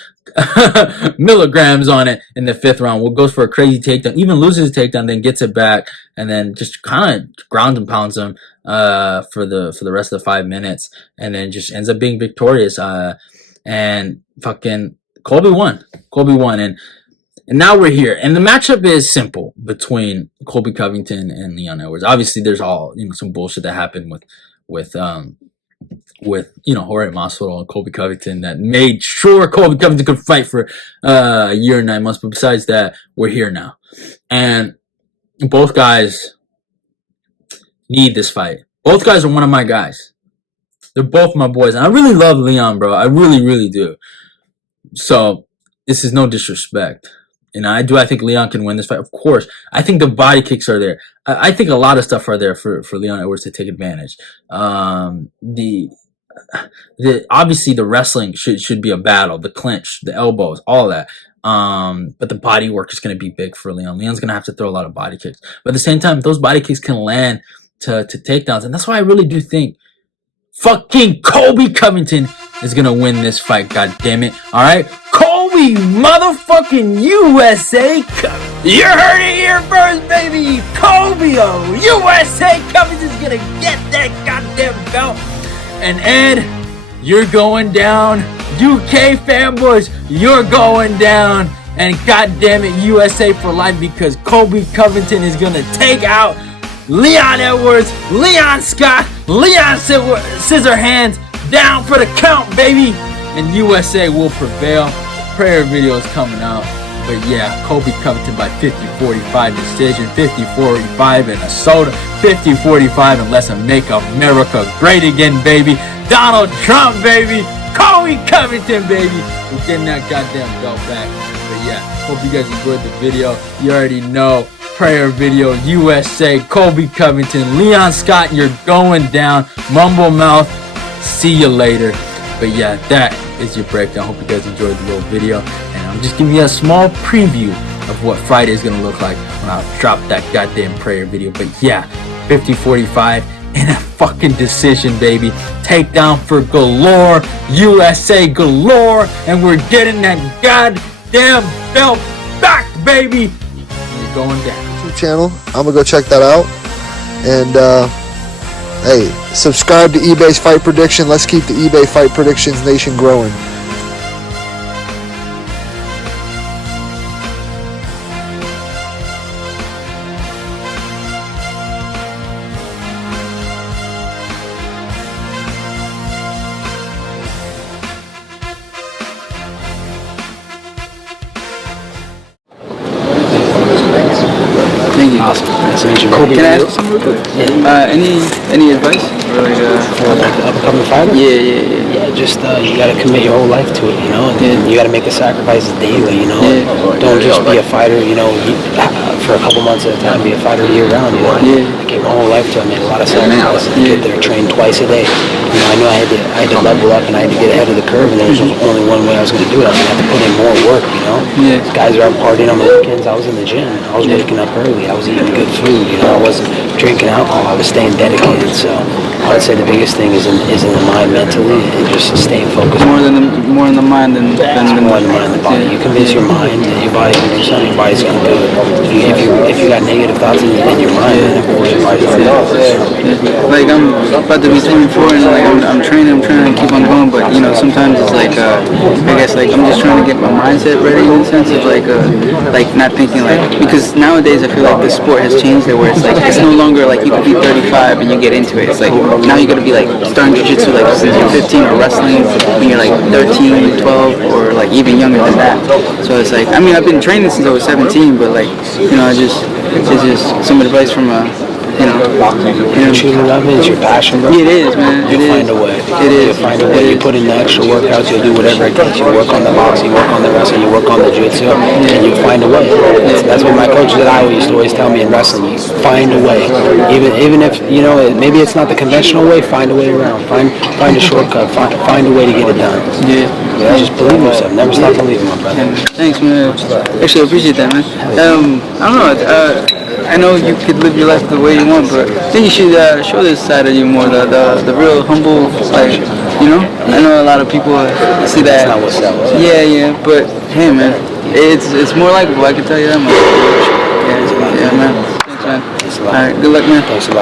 milligrams on it in the 5th round. What goes for a crazy takedown, even loses the takedown, then gets it back, and then just kind of ground and pounds him for the rest of the 5 minutes, and then just ends up being victorious. And fucking Colby won. And now we're here. And the matchup is simple between Colby Covington and Leon Edwards. Obviously, there's all some bullshit that happened with Jorge Masvidal and Colby Covington that made sure Colby Covington could fight for a year and 9 months. But besides that, we're here now, and both guys need this fight. Both guys are one of my guys. They're both my boys. And I really love Leon, bro. I really, really do. So, this is no disrespect. And I think Leon can win this fight. Of course. I think the body kicks are there. I think a lot of stuff are there for Leon Edwards to take advantage. Obviously the wrestling should be a battle. The clinch, the elbows, all that. But the body work is going to be big for Leon. Leon's going to have to throw a lot of body kicks. But at the same time, those body kicks can land to takedowns. And that's why I really do think fucking Colby Covington is gonna win this fight, god damn it. Alright? Colby motherfucking USA. You heard it here first, baby. Colby USA Covington's gonna get that goddamn belt. And Ed, you're going down. UK fanboys, you're going down. And goddamn it, USA for life, because Colby Covington is gonna take out Leon Edwards, Leon Scott, Leon Scissorhands, down for the count, baby. And USA will prevail. Prayer video is coming out. But yeah, Colby Covington by 50-45 decision, 50-45 in a soda, 50-45 and let's make America great again, baby. Donald Trump, baby. Colby Covington, baby. We're getting that goddamn belt back. But yeah, hope you guys enjoyed the video. You already know. Prayer video, USA, Colby Covington, Leon Scott, you're going down. Mumble Mouth, see you later. But yeah, that is your breakdown. Hope you guys enjoyed the little video. And I'm just giving you a small preview of what Friday is going to look like when I drop that goddamn prayer video. But yeah, 50-45 in a fucking decision, baby. Takedown for galore, USA galore. And we're getting that goddamn belt back, baby. Going down. Channel. I'm gonna go check that out, and Hey, subscribe to eBay's Fight Prediction. Let's keep the eBay Fight Predictions Nation growing. Thank you. Awesome. Nice to meet you. Colby, can I ask you something real quick? Yeah. Any advice? Or like the upcoming fighter? Yeah. Just you got to commit your whole life to it, you know. And you got to make the sacrifices daily, you know. Don't just be a fighter, you know, for a couple months at a time. Be a fighter year round, you know. I gave my whole life to it. I made a lot of sacrifices to get there. Train twice a day. You know, I knew I had to level up and I had to get ahead of the curve. And there was only one way I was going to do it. I was going to have to put in more work, you know. Guys are out partying on the weekends. I was in the gym. I was waking up early. I was eating good food, you know. I wasn't drinking alcohol. I was staying dedicated. So I would say the biggest thing is in the mind mentally and just staying focused. More in the mind than more in the mind than the body. You convince your mind that your body can do something. Your body's gonna do it. If you got negative thoughts in your mind, then of course your body's gonna do it. Like I'm about to be 24 and like I'm training to keep on going, but you know sometimes it's like I guess like I'm just trying to get my mindset ready in the sense of like not thinking like, because nowadays I feel like the sport has changed there where it's like it's no longer like you could be 35 and you get into it. It's like now you got to be like starting jiu-jitsu like since you're 15 or wrestling when you're like 13, 12 or like even younger than that. So it's like, I mean, I've been training since I was 17, but like, you know, it's just some advice from you truly love it. It's your passion, bro. It is, man. You'll find a way. You'll find a way. You put in the extra workouts. You'll do whatever it takes. You work on the boxing, you work on the wrestling, you work on the jiu-jitsu, and you'll find a way. That's what my coaches at Iowa used to always tell me in wrestling. You find a way. Even if, you know, maybe it's not the conventional way, find a way around. Find a shortcut. Find a way to get it done. Yeah. Just believe in yourself. Never stop believing, my brother. Thanks, man. Actually, I appreciate that, man. I don't know. I know you could live your life the way you want, but I think you should show this side of you more, the real humble, like, you know? I know a lot of people see that. That's not what's that was. Yeah, but hey, man, it's more likable, I can tell you that much. Yeah, man. Thanks, man. All right, good luck, man. Thanks a lot.